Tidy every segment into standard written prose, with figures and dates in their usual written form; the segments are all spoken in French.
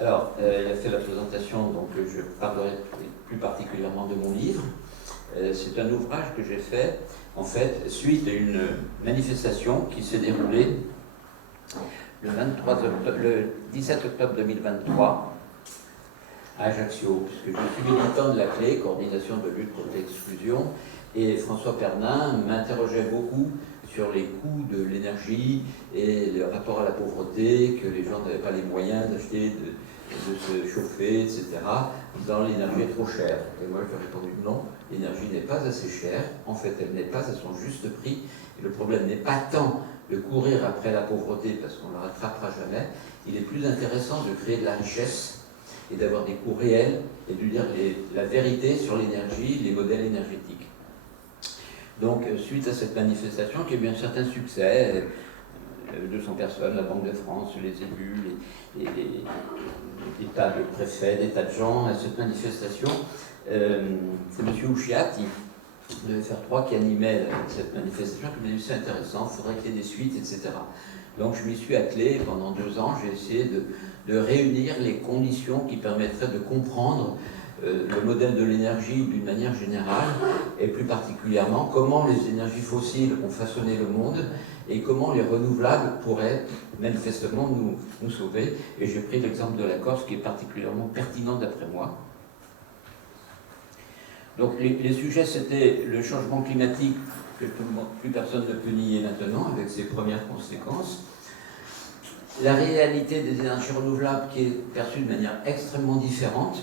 Alors, il a fait la présentation, donc je parlerai plus particulièrement de mon livre. C'est un ouvrage que j'ai fait, en fait, suite à une manifestation qui s'est déroulée le 17 octobre 2023 à Ajaccio, puisque je suis militant de la CLÉ, Coordination de lutte contre l'exclusion, et François Pernin m'interrogeait beaucoup sur les coûts de l'énergie et le rapport à la pauvreté, que les gens n'avaient pas les moyens d'acheter, de se chauffer, etc., en disant l'énergie est trop chère. Et moi je lui ai répondu non, l'énergie n'est pas assez chère, en fait elle n'est pas à son juste prix, et le problème n'est pas tant de courir après la pauvreté parce qu'on ne la rattrapera jamais, il est plus intéressant de créer de la richesse et d'avoir des coûts réels et de dire la vérité sur l'énergie, les modèles énergétiques. Donc, suite à cette manifestation, qui a eu un certain succès, 200 personnes, la Banque de France, les élus, des tas de préfets, des tas de gens, à cette manifestation, c'est M. Ouchiat, de FR3 qui animait cette manifestation, qui m'a dit c'est intéressant, il faudrait qu'il y ait des suites, etc. Donc je m'y suis attelé pendant 2 ans, j'ai essayé de réunir les conditions qui permettraient de comprendre le modèle de l'énergie d'une manière générale, et plus particulièrement comment les énergies fossiles ont façonné le monde et comment les renouvelables pourraient manifestement nous sauver. Et j'ai pris l'exemple de la Corse qui est particulièrement pertinent d'après moi. Donc les sujets, c'était le changement climatique, que plus personne ne peut nier maintenant, avec ses premières conséquences. La réalité des énergies renouvelables qui est perçue de manière extrêmement différente.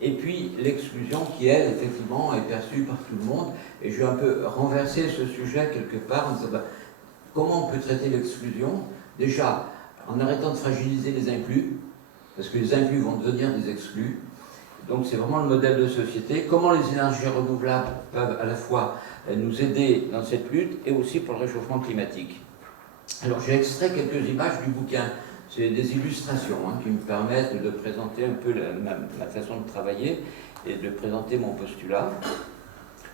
Et puis l'exclusion qui, elle, effectivement, est perçue par tout le monde. Et je vais un peu renverser ce sujet quelque part en disant comment on peut traiter l'exclusion? Déjà, en arrêtant de fragiliser les inclus, parce que les inclus vont devenir des exclus. Donc c'est vraiment le modèle de société. Comment les énergies renouvelables peuvent à la fois nous aider dans cette lutte et aussi pour le réchauffement climatique. Alors j'ai extrait quelques images du bouquin. C'est des illustrations qui me permettent de présenter un peu ma façon de travailler et de présenter mon postulat.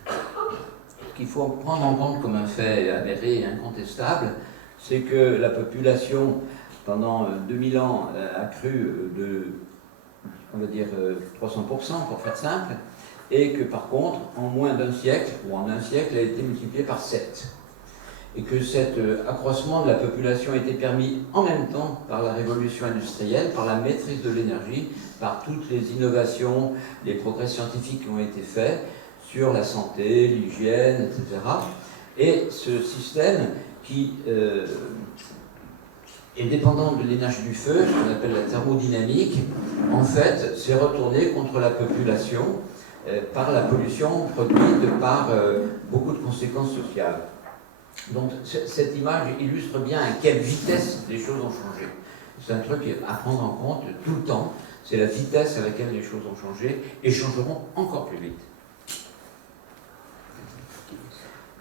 Ce qu'il faut prendre en compte comme un fait avéré et incontestable, c'est que la population, pendant 2000 ans, a cru de, on va dire, 300% pour faire simple, et que par contre, en moins d'un siècle, ou en un siècle, elle a été multipliée par 7. Et que cet accroissement de la population a été permis en même temps par la révolution industrielle, par la maîtrise de l'énergie, par toutes les innovations, les progrès scientifiques qui ont été faits sur la santé, l'hygiène, etc. Et ce système qui est dépendant de l'énergie du feu, ce qu'on appelle la thermodynamique, en fait, s'est retourné contre la population par la pollution produite par beaucoup de conséquences sociales. Donc cette image illustre bien à quelle vitesse les choses ont changé. C'est un truc à prendre en compte tout le temps, c'est la vitesse à laquelle les choses ont changé et changeront encore plus vite.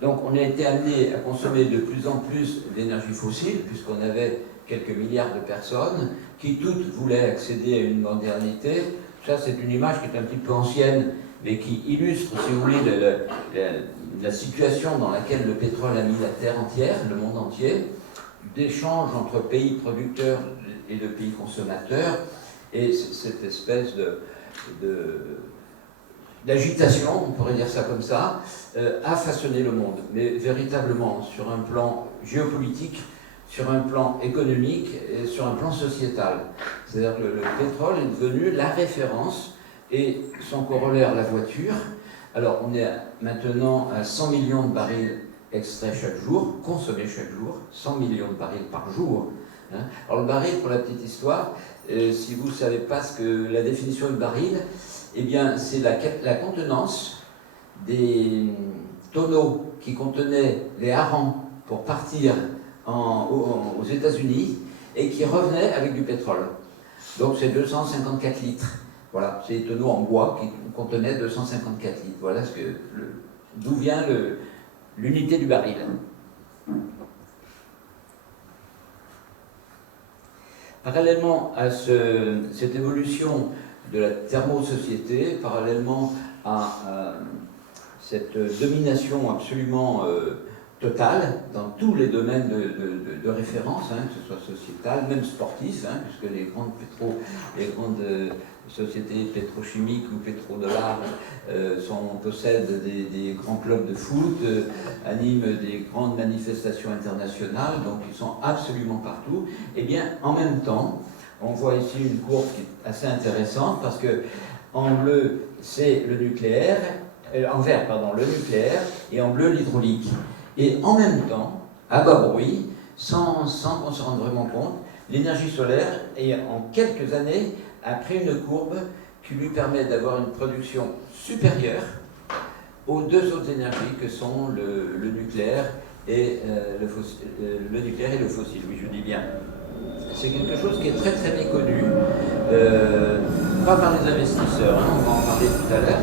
Donc on a été amené à consommer de plus en plus d'énergie fossile, puisqu'on avait quelques milliards de personnes qui toutes voulaient accéder à une modernité. Ça c'est une image qui est un petit peu ancienne, mais qui illustre, si vous voulez, la situation dans laquelle le pétrole a mis la Terre entière, le monde entier, d'échanges entre pays producteurs et de pays consommateurs, et cette espèce d'agitation, on pourrait dire ça comme ça, a façonné le monde, mais véritablement sur un plan géopolitique, sur un plan économique et sur un plan sociétal. C'est-à-dire que le pétrole est devenu la référence et son corollaire, la voiture. Alors on est maintenant à 100 millions de barils extraits chaque jour, consommés chaque jour, 100 millions de barils par jour. Alors le baril, pour la petite histoire, si vous ne savez pas ce que la définition de baril, eh bien c'est la contenance des tonneaux qui contenaient les harengs pour partir aux États-Unis et qui revenaient avec du pétrole. Donc c'est 254 litres. Voilà, c'est des tonneaux en bois qui contenaient 254 litres. Voilà d'où vient l'unité du baril. Parallèlement à cette évolution de la thermosociété, parallèlement à cette domination absolument totale dans tous les domaines de référence, hein, que ce soit sociétal, même sportif, hein, puisque les grandes sociétés pétrochimiques ou pétrodollars possèdent des grands clubs de foot, animent des grandes manifestations internationales, donc ils sont absolument partout. Et bien, en même temps, on voit ici une courbe qui est assez intéressante parce que en bleu, c'est le nucléaire, en vert, pardon, le nucléaire, et en bleu, l'hydraulique. Et en même temps, à bas bruit, sans qu'on se rende vraiment compte, l'énergie solaire, et en quelques années, a pris une courbe qui lui permet d'avoir une production supérieure aux deux autres énergies que sont le nucléaire et le fossile. Oui, je dis bien. C'est quelque chose qui est très très méconnu, pas par les investisseurs, hein, on va en parler tout à l'heure.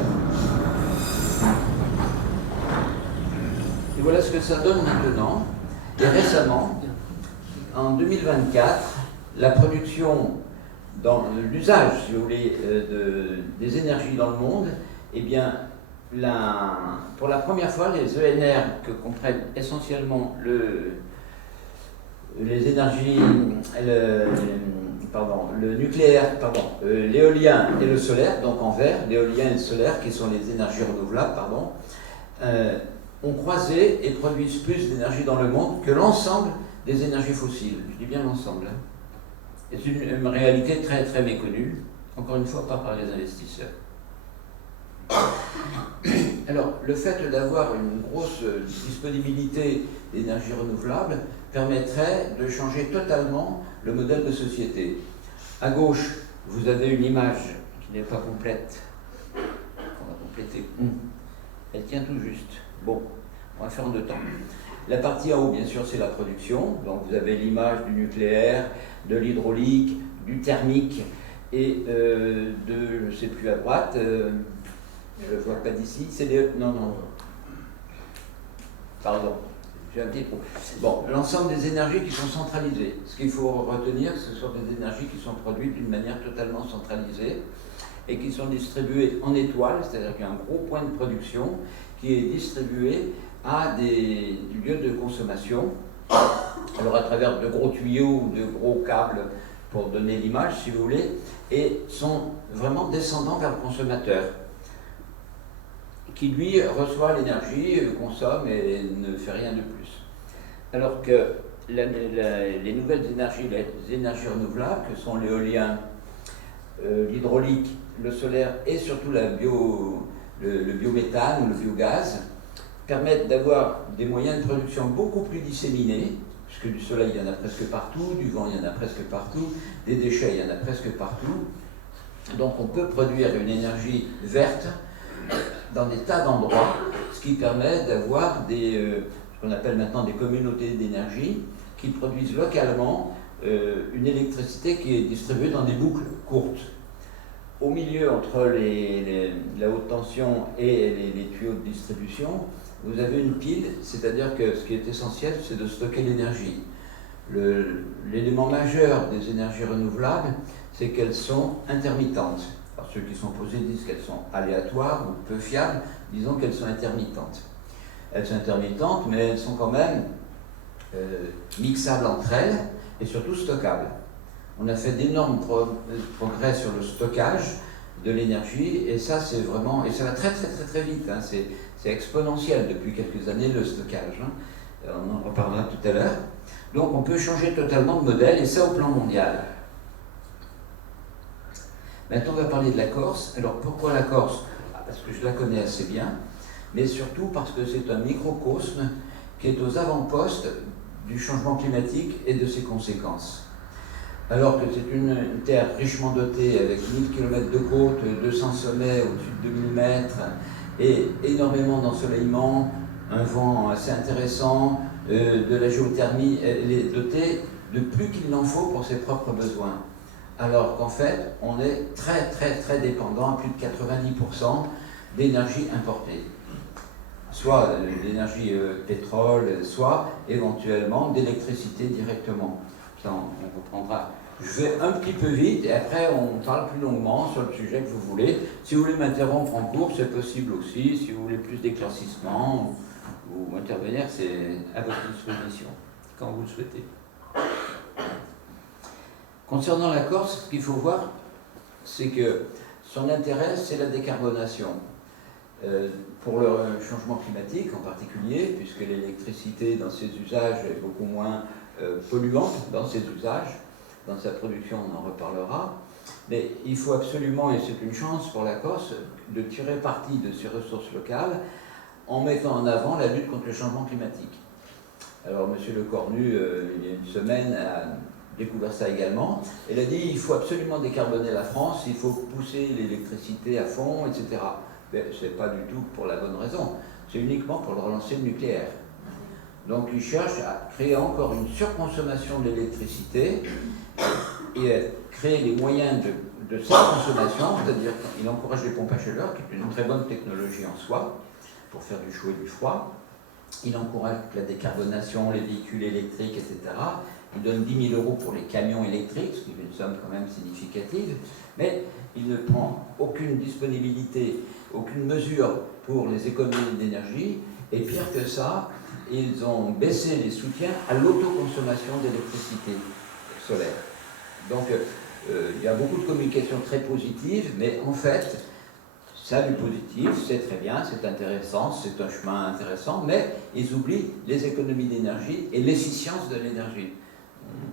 Et voilà ce que ça donne maintenant. Et récemment, en 2024, la production, dans l'usage, si vous voulez, des énergies dans le monde, eh bien, pour la première fois, les ENR, que comprennent essentiellement les énergies, le nucléaire, l'éolien et le solaire, donc en vert, l'éolien et le solaire, qui sont les énergies renouvelables, ont croisé et produisent plus d'énergie dans le monde que l'ensemble des énergies fossiles. Je dis bien l'ensemble. C'est une réalité très très méconnue, encore une fois pas par les investisseurs. Alors, le fait d'avoir une grosse disponibilité d'énergie renouvelable permettrait de changer totalement le modèle de société. À gauche, vous avez une image qui n'est pas complète. On va compléter. Elle tient tout juste. Bon, on va faire en deux temps. La partie en haut, bien sûr, c'est la production. Donc, vous avez l'image du nucléaire, de l'hydraulique, du thermique et je ne sais plus à droite, je ne vois pas d'ici, c'est les... Non. Pardon, j'ai un petit trou. Bon, l'ensemble des énergies qui sont centralisées. Ce qu'il faut retenir, ce sont des énergies qui sont produites d'une manière totalement centralisée et qui sont distribuées en étoiles, c'est-à-dire qu'il y a un gros point de production qui est distribué à des lieux de consommation. Alors à travers de gros tuyaux ou de gros câbles, pour donner l'image, si vous voulez, et sont vraiment descendants vers le consommateur, qui lui reçoit l'énergie, consomme et ne fait rien de plus. Alors que les nouvelles énergies, les énergies renouvelables, que sont l'éolien, l'hydraulique, le solaire et surtout le biométhane ou le biogaz, permettent d'avoir des moyens de production beaucoup plus disséminés, puisque du soleil il y en a presque partout, du vent il y en a presque partout, des déchets il y en a presque partout. Donc on peut produire une énergie verte dans des tas d'endroits, ce qui permet d'avoir ce qu'on appelle maintenant des communautés d'énergie qui produisent localement une électricité qui est distribuée dans des boucles courtes. Au milieu, entre la haute tension et les tuyaux de distribution, vous avez une pile, c'est-à-dire que ce qui est essentiel, c'est de stocker l'énergie. L'élément majeur des énergies renouvelables, c'est qu'elles sont intermittentes. Alors ceux qui sont posés disent qu'elles sont aléatoires ou peu fiables, disons qu'elles sont intermittentes. Elles sont intermittentes, mais elles sont quand même mixables entre elles et surtout stockables. On a fait d'énormes progrès sur le stockage de l'énergie et ça c'est vraiment, et ça va très très très très vite, hein, c'est exponentiel depuis quelques années le stockage, hein. On en reparlera tout à l'heure. Donc on peut changer totalement de modèle et ça au plan mondial. Maintenant on va parler de la Corse. Alors pourquoi la Corse? Parce que je la connais assez bien, mais surtout parce que c'est un microcosme qui est aux avant-postes du changement climatique et de ses conséquences. Alors que c'est une terre richement dotée avec 1000 km de côte, 200 sommets au-dessus de 2000 mètres et énormément d'ensoleillement, un vent assez intéressant, de la géothermie, elle est dotée de plus qu'il n'en faut pour ses propres besoins. Alors qu'en fait, on est très très très dépendant, à plus de 90% d'énergie importée. Soit d'énergie pétrole, soit éventuellement d'électricité directement. Ça, on reprendra. Je vais un petit peu vite et après on parle plus longuement sur le sujet que vous voulez. Si vous voulez m'interrompre en cours, c'est possible aussi. Si vous voulez plus d'éclaircissement, ou intervenir, c'est à votre disposition, quand vous le souhaitez. Concernant la Corse, ce qu'il faut voir, c'est que son intérêt, c'est la décarbonation. Pour le changement climatique en particulier, puisque l'électricité dans ses usages est beaucoup moins polluante dans ses usages, dans sa production on en reparlera, mais il faut absolument, et c'est une chance pour la Corse, de tirer parti de ses ressources locales en mettant en avant la lutte contre le changement climatique. Alors M. Le Cornu, il y a une semaine, a découvert ça également. Elle a dit il faut absolument décarboner la France, il faut pousser l'électricité à fond, etc. Mais ce n'est pas du tout pour la bonne raison, c'est uniquement pour relancer le nucléaire. Donc il cherche à créer encore une surconsommation de l'électricité et à créer les moyens de cette consommation, c'est-à-dire qu'il encourage les pompes à chaleur, qui est une très bonne technologie en soi, pour faire du chaud et du froid. Il encourage la décarbonation, les véhicules électriques, etc. Il donne 10 000 € pour les camions électriques, ce qui est une somme quand même significative, mais il ne prend aucune disponibilité, aucune mesure pour les économies d'énergie, et pire que ça, ils ont baissé les soutiens à l'autoconsommation d'électricité solaire. Donc il y a beaucoup de communication très positive, mais en fait, ça a du positif, c'est très bien, c'est intéressant, c'est un chemin intéressant, mais ils oublient les économies d'énergie et l'efficience de l'énergie.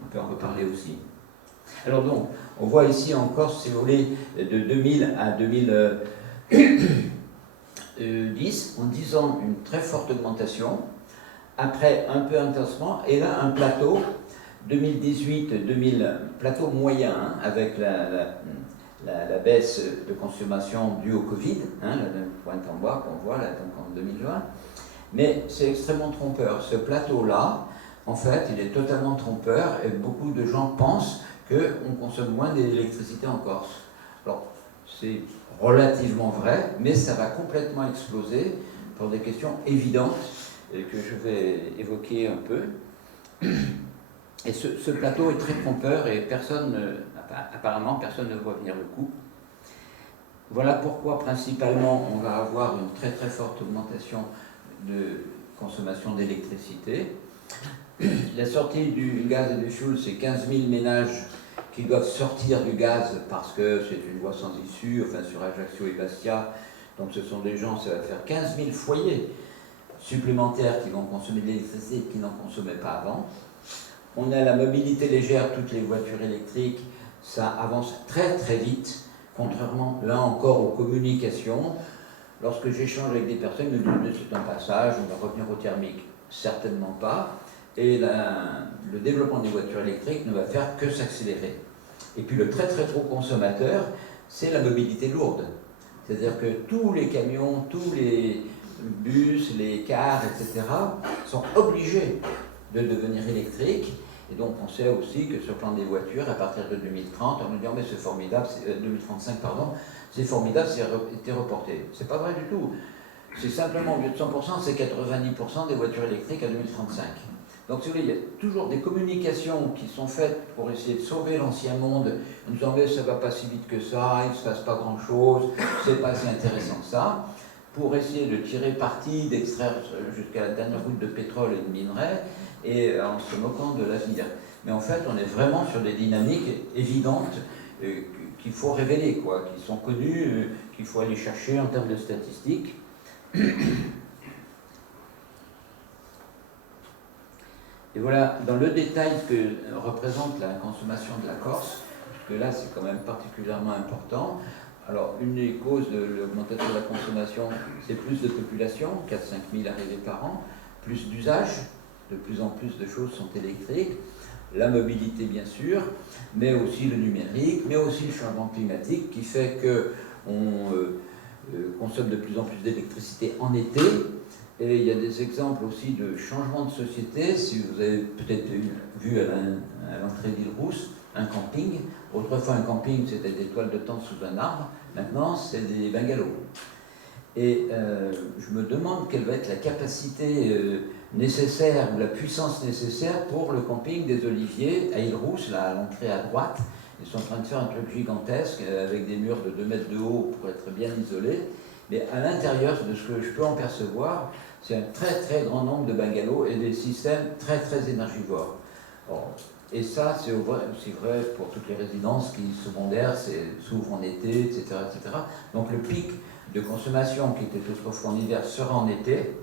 On peut en reparler aussi. Alors donc, on voit ici en Corse, si vous voulez, de 2000 à 2010, en 10 ans, une très forte augmentation, après un peu intensement, et là un plateau, 2018-2000, plateau moyen, hein, avec la baisse de consommation due au Covid, hein, la pointe en bas qu'on voit là, donc en 2020, mais c'est extrêmement trompeur. Ce plateau-là, en fait, il est totalement trompeur et beaucoup de gens pensent qu'on consomme moins d'électricité en Corse. Alors, c'est relativement vrai, mais ça va complètement exploser pour des questions évidentes que je vais évoquer un peu. Et ce plateau est très trompeur et apparemment personne ne voit venir le coup. Voilà pourquoi principalement on va avoir une très très forte augmentation de consommation d'électricité. La sortie du gaz et du fioul, c'est 15 000 ménages qui doivent sortir du gaz parce que c'est une voie sans issue, enfin sur Ajaccio et Bastia, donc ce sont des gens, ça va faire 15 000 foyers supplémentaires qui vont consommer de l'électricité qui n'en consommaient pas avant. On a la mobilité légère, toutes les voitures électriques, ça avance très très vite, contrairement là encore aux communications. Lorsque j'échange avec des personnes, ils me disent c'est un passage, on va revenir au thermique. Certainement pas. Et le développement des voitures électriques ne va faire que s'accélérer. Et puis le très très gros consommateur, c'est la mobilité lourde. C'est-à-dire que tous les camions, tous les bus, les cars, etc. sont obligés de devenir électriques. Et donc on sait aussi que sur le plan des voitures, à partir de 2030, on nous dit oh, mais c'est formidable, 2035 pardon, c'est formidable, c'est été reporté. C'est pas vrai du tout. C'est simplement au lieu de 100%, c'est 90% des voitures électriques à 2035. Donc si vous voulez, il y a toujours des communications qui sont faites pour essayer de sauver l'ancien monde, en disant mais ça ne va pas si vite que ça, il ne se passe pas grand chose, c'est pas si intéressant que ça, pour essayer de tirer parti, d'extraire jusqu'à la dernière goutte de pétrole et de minerais, et en se moquant de l'avenir. Mais en fait, on est vraiment sur des dynamiques évidentes qu'il faut révéler, quoi, qui sont connues, qu'il faut aller chercher en termes de statistiques. Et voilà, dans le détail que représente la consommation de la Corse, parce que là c'est quand même particulièrement important. Alors, une des causes de l'augmentation de la consommation, c'est plus de population, 4-5 000 arrivées par an, plus d'usage, de plus en plus de choses sont électriques, la mobilité bien sûr, mais aussi le numérique, mais aussi le changement climatique qui fait qu'on consomme de plus en plus d'électricité en été. Et il y a des exemples aussi de changement de société. Si vous avez peut-être vu à l'entrée d'Île-Rousse, un camping. Autrefois, un camping, c'était des toiles de tente sous un arbre. Maintenant, c'est des bungalows. Et je me demande quelle va être la capacité nécessaire ou la puissance nécessaire pour le camping des Oliviers à Île-Rousse, là à l'entrée à droite. Ils sont en train de faire un truc gigantesque avec des murs de 2 mètres de haut pour être bien isolés. Mais à l'intérieur de ce que je peux en percevoir, c'est un très très grand nombre de bungalows et des systèmes très très énergivores. Bon, et ça, c'est aussi vrai pour toutes les résidences qui secondaires s'ouvrent en été, etc., etc. Donc le pic de consommation qui était autrefois en hiver sera en été.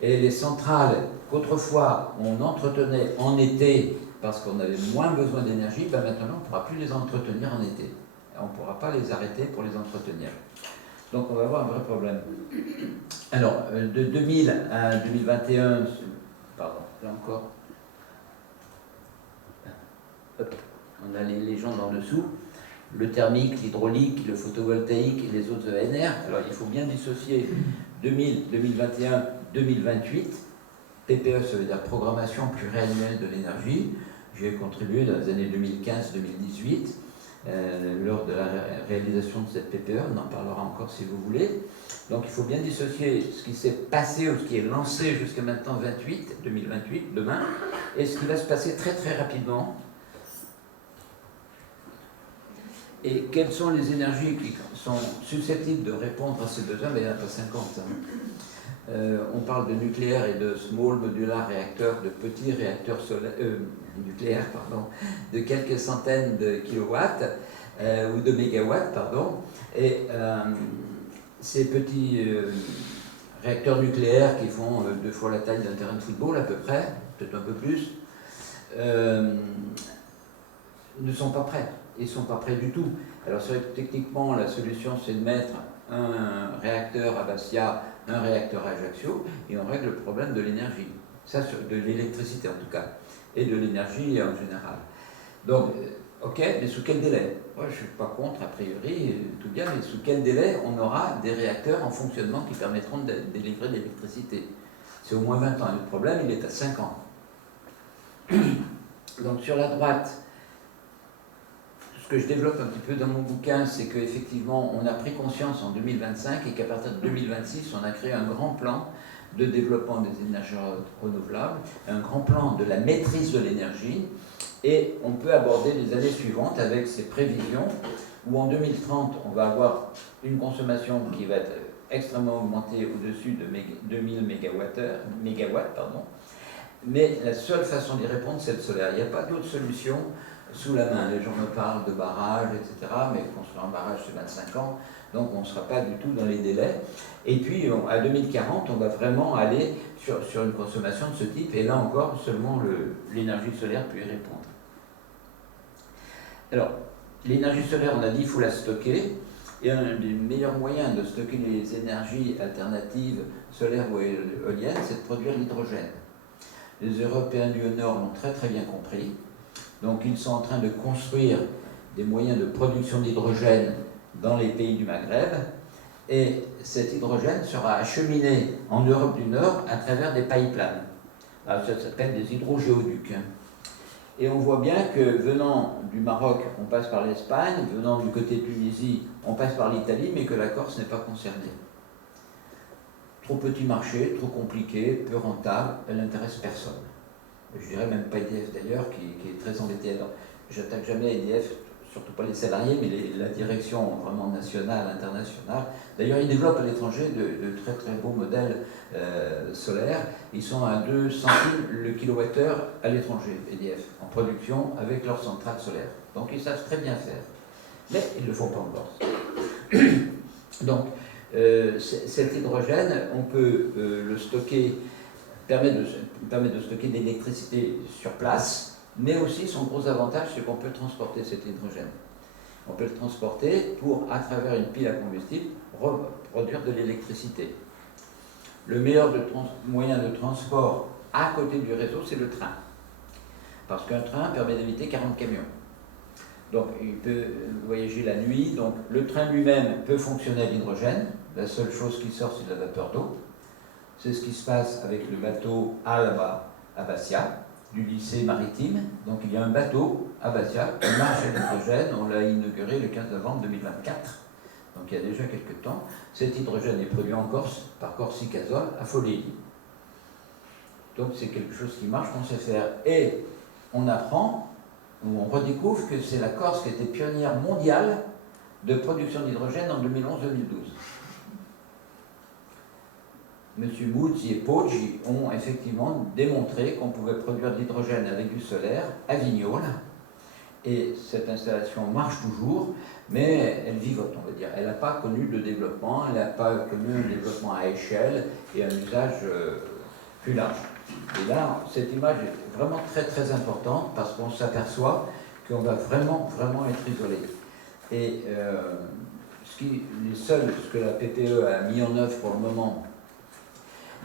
Et les centrales qu'autrefois on entretenait en été parce qu'on avait moins besoin d'énergie, ben maintenant on ne pourra plus les entretenir en été. On ne pourra pas les arrêter pour les entretenir. Donc on va avoir un vrai problème. Alors, de 2000 à 2021, pardon, là encore, hop, on a les légendes en dessous, le thermique, l'hydraulique, le photovoltaïque et les autres ENR. Alors il faut bien dissocier 2000, 2021, 2028. PPE, ça veut dire programmation pluriannuelle de l'énergie. J'ai contribué dans les années 2015-2018 lors de la réalisation de cette PPE. On en parlera encore si vous voulez. Donc il faut bien dissocier ce qui s'est passé ou ce qui est lancé jusqu'à maintenant 2028, demain, et ce qui va se passer très très rapidement. Et quelles sont les énergies qui sont susceptibles de répondre à ces besoins? Ben, il n'y en a pas 50. On parle de nucléaire et de small modular réacteurs, de petits réacteurs nucléaires, de quelques centaines de kilowatts ou de mégawatts, Et ces petits réacteurs nucléaires qui font 2 fois la taille d'un terrain de football à peu près, peut-être un peu plus, ne sont pas prêts. Ils ne sont pas prêts du tout. Alors techniquement, la solution, c'est de mettre un réacteur à Bastia, un réacteur à Ajaccio, et on règle le problème de l'énergie. Ça, de l'électricité en tout cas, et de l'énergie en général. Donc, ok, mais sous quel délai? Moi, je ne suis pas contre, a priori, tout bien, mais sous quel délai on aura des réacteurs en fonctionnement qui permettront de délivrer de l'électricité? C'est au moins 20 ans. Le problème, il est à 5 ans. Donc, sur la droite, ce que je développe un petit peu dans mon bouquin, c'est qu'effectivement, on a pris conscience en 2025 et qu'à partir de 2026, on a créé un grand plan de développement des énergies renouvelables, un grand plan de la maîtrise de l'énergie, et on peut aborder les années suivantes avec ces prévisions, où en 2030, on va avoir une consommation qui va être extrêmement augmentée au-dessus de 2000 mégawatts, mais la seule façon d'y répondre, c'est le solaire. Il n'y a pas d'autre solution sous la main. Les gens me parlent de barrages, etc., mais construire un barrage, c'est 25 ans, donc on ne sera pas du tout dans les délais. Et puis, à 2040, on va vraiment aller sur une consommation de ce type, et là encore, seulement l'énergie solaire peut y répondre. Alors, l'énergie solaire, on a dit, il faut la stocker, et un des meilleurs moyens de stocker les énergies alternatives, solaires ou éoliennes, c'est de produire l'hydrogène. Les Européens du Nord l'ont très très bien compris. Donc ils sont en train de construire des moyens de production d'hydrogène dans les pays du Maghreb. Et cet hydrogène sera acheminé en Europe du Nord à travers des pipelines. Alors, ça s'appelle des hydrogéoducs. Et on voit bien que venant du Maroc, on passe par l'Espagne, venant du côté de Tunisie, on passe par l'Italie, mais que la Corse n'est pas concernée. Trop petit marché, trop compliqué, peu rentable, elle n'intéresse personne. Je dirais même pas EDF d'ailleurs, qui est très embêté. Alors, j'attaque jamais EDF, surtout pas les salariés, mais la direction vraiment nationale, internationale. D'ailleurs, ils développent à l'étranger de très très beaux modèles solaires. Ils sont à 2 centimes le kilowattheure à l'étranger, EDF, en production avec leurs centrales solaires. Donc ils savent très bien faire. Mais ils ne le font pas en Corse. Donc, cet hydrogène, on peut le stocker, permet de stocker de l'électricité sur place, mais aussi son gros avantage, c'est qu'on peut transporter cet hydrogène. On peut le transporter pour, à travers une pile à combustible, produire de l'électricité. Le meilleur moyen de transport à côté du réseau, c'est le train. Parce qu'un train permet d'éviter 40 camions. Donc il peut voyager la nuit, donc le train lui-même peut fonctionner à l'hydrogène. La seule chose qui sort, c'est de la vapeur d'eau. C'est ce qui se passe avec le bateau Alba à Bastia, du lycée maritime. Donc il y a un bateau à Bastia qui marche à l'hydrogène. On l'a inauguré le 15 novembre 2024. Donc il y a déjà quelques temps. Cet hydrogène est produit en Corse par Corsicazole à Folélie. Donc c'est quelque chose qui marche, qu'on sait faire. Et on apprend, ou on redécouvre que c'est la Corse qui était pionnière mondiale de production d'hydrogène en 2011-2012. M. Muzzi et Poggi ont effectivement démontré qu'on pouvait produire de l'hydrogène avec du solaire à Vignoles. Et cette installation marche toujours, mais elle vivote, on va dire. Elle n'a pas connu de développement, elle n'a pas connu un développement à échelle et un usage plus large. Et là, cette image est vraiment très très importante parce qu'on s'aperçoit qu'on va vraiment être isolé. Et ce que la PPE a mis en œuvre pour le moment,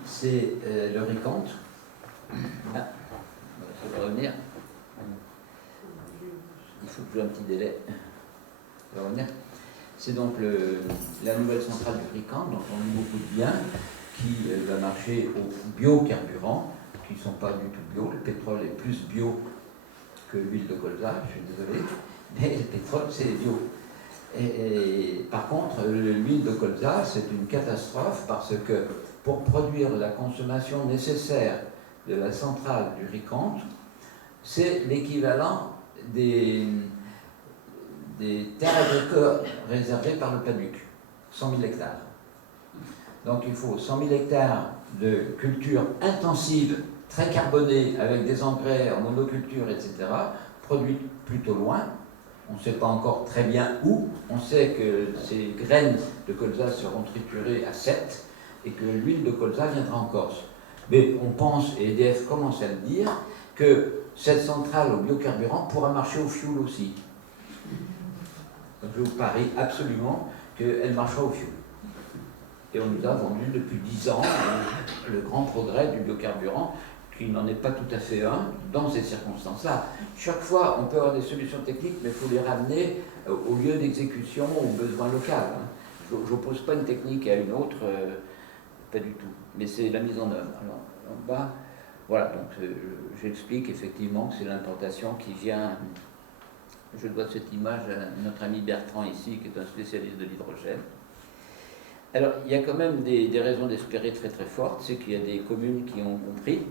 c'est le RICANT. Ah, ça va revenir. Il faut toujours un petit délai. Ça va revenir. C'est donc la nouvelle centrale du RICANT, dont on dit beaucoup de bien, qui va marcher aux biocarburants, qui ne sont pas du tout bio. Le pétrole est plus bio que l'huile de colza, je suis désolé, mais le pétrole, c'est bio. Et par contre, l'huile de colza, c'est une catastrophe parce que pour produire la consommation nécessaire de la centrale du RICANT, c'est l'équivalent des terres agricoles réservées par le PADUC, 100 000 hectares. Donc il faut 100 000 hectares de culture intensive, très carbonée, avec des engrais en monoculture, etc., produites plutôt loin. On ne sait pas encore très bien où. On sait que ces graines de colza seront triturées à 7 et que l'huile de colza viendra en Corse. Mais on pense, et EDF commence à le dire, que cette centrale au biocarburant pourra marcher au fioul aussi. Donc je vous parie absolument qu'elle marchera au fioul. Et on nous a vendu depuis 10 ans le grand progrès du biocarburant, qui n'en est pas tout à fait un dans ces circonstances-là. Chaque fois, on peut avoir des solutions techniques, mais il faut les ramener au lieu d'exécution, aux besoins locaux. Je n'oppose pas une technique à une autre, pas du tout. Mais c'est la mise en œuvre. Alors, en bas, voilà, donc j'explique effectivement que c'est l'implantation qui vient. Je dois cette image à notre ami Bertrand ici, qui est un spécialiste de l'hydrogène. Alors, il y a quand même des raisons d'espérer très très fortes, c'est qu'il y a des communes qui ont compris.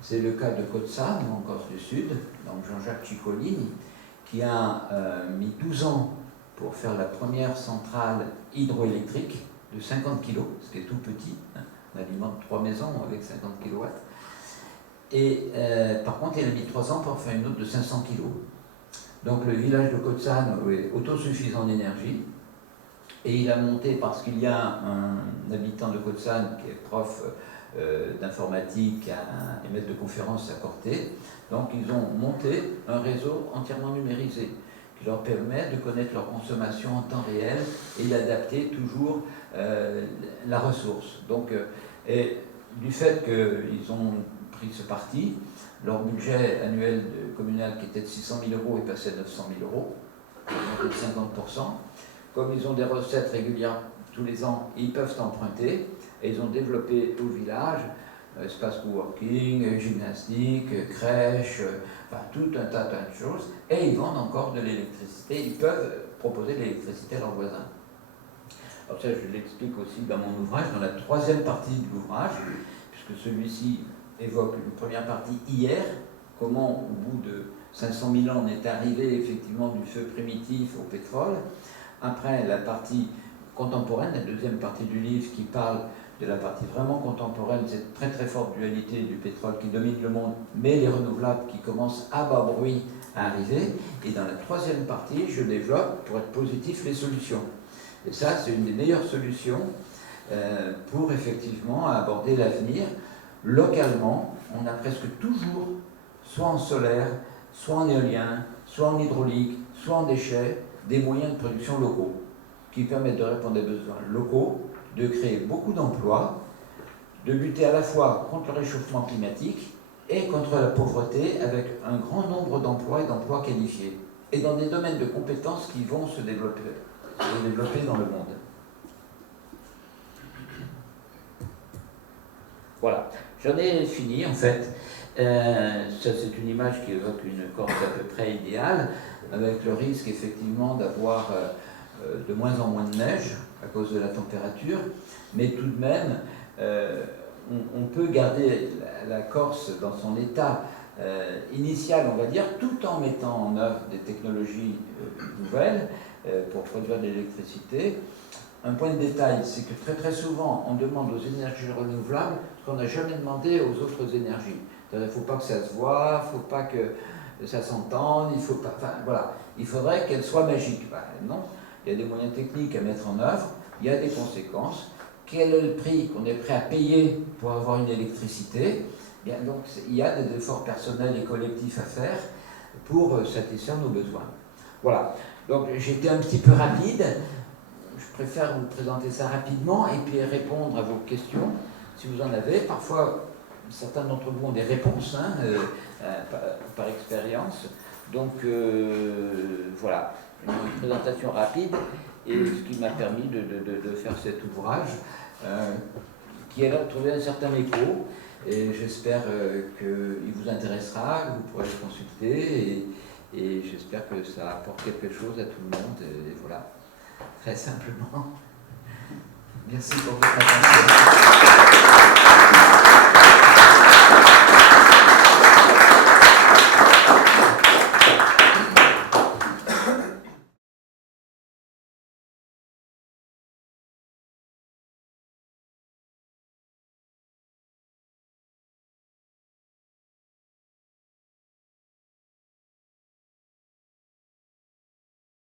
C'est le cas de Cozzano, en Corse du Sud, donc Jean-Jacques Ciccolini, qui a mis 12 ans pour faire la première centrale hydroélectrique de 50 kg, ce qui est tout petit. On alimente 3 maisons avec 50 kW. Et par contre, il a mis 3 ans pour faire une autre de 500 kg. Donc le village de Cozzano est autosuffisant en énergie. Et il a monté, parce qu'il y a un habitant de Cozzano qui est prof d'informatique et maître de conférence à Corté, donc ils ont monté un réseau entièrement numérisé qui leur permet de connaître leur consommation en temps réel et d'adapter toujours la ressource. Donc, et du fait qu'ils ont pris ce parti, leur budget annuel communal qui était de 600 000 € est passé à 900 000 €, de 50%. Comme ils ont des recettes régulières tous les ans, ils peuvent emprunter. Et ils ont développé au village espace coworking, gymnastique, crèche, enfin tout un tas de choses. Et ils vendent encore de l'électricité. Ils peuvent proposer de l'électricité à leurs voisins. Alors ça, je l'explique aussi dans mon ouvrage, dans la 3e partie de l'ouvrage, puisque celui-ci évoque une première partie hier, comment au bout de 500 000 ans on est arrivé effectivement du feu primitif au pétrole. Après, la partie contemporaine, la 2e partie du livre qui parle de la partie vraiment contemporaine, cette très très forte dualité du pétrole qui domine le monde, mais les renouvelables qui commencent à bas bruit à arriver. Et dans la 3e partie, je développe, pour être positif, les solutions. Et ça, c'est une des meilleures solutions pour effectivement aborder l'avenir. Localement, on a presque toujours, soit en solaire, soit en éolien, soit en hydraulique, soit en déchets, des moyens de production locaux qui permettent de répondre aux besoins locaux, de créer beaucoup d'emplois, de lutter à la fois contre le réchauffement climatique et contre la pauvreté avec un grand nombre d'emplois et d'emplois qualifiés, et dans des domaines de compétences qui vont se développer dans le monde. Voilà, j'en ai fini en fait. Ça, c'est une image qui évoque une Corse à peu près idéale, avec le risque effectivement d'avoir de moins en moins de neige à cause de la température, mais tout de même, on peut garder la Corse dans son état initial, on va dire, tout en mettant en œuvre des technologies nouvelles pour produire de l'électricité, un point de détail, c'est que très souvent, on demande aux énergies renouvelables ce qu'on n'a jamais demandé aux autres énergies. Il ne faut pas que ça se voit, il ne faut pas que ça s'entende, il faut pas, enfin, voilà, il faudrait qu'elle soit magique. Ben, non, il y a des moyens techniques à mettre en œuvre, il y a des conséquences. Quel est le prix qu'on est prêt à payer pour avoir une électricité? Bien, donc, il y a des efforts personnels et collectifs à faire pour satisfaire nos besoins. Voilà, donc j'étais un petit peu rapide, je préfère vous présenter ça rapidement et puis répondre à vos questions, si vous en avez. Parfois, certains d'entre vous ont des réponses, hein, par expérience. Donc, voilà, une présentation rapide, et ce qui m'a permis de faire cet ouvrage, qui a trouvé un certain écho, et j'espère qu'il vous intéressera, que vous pourrez le consulter, et j'espère que ça apporte quelque chose à tout le monde, et voilà, très simplement. Merci pour votre attention.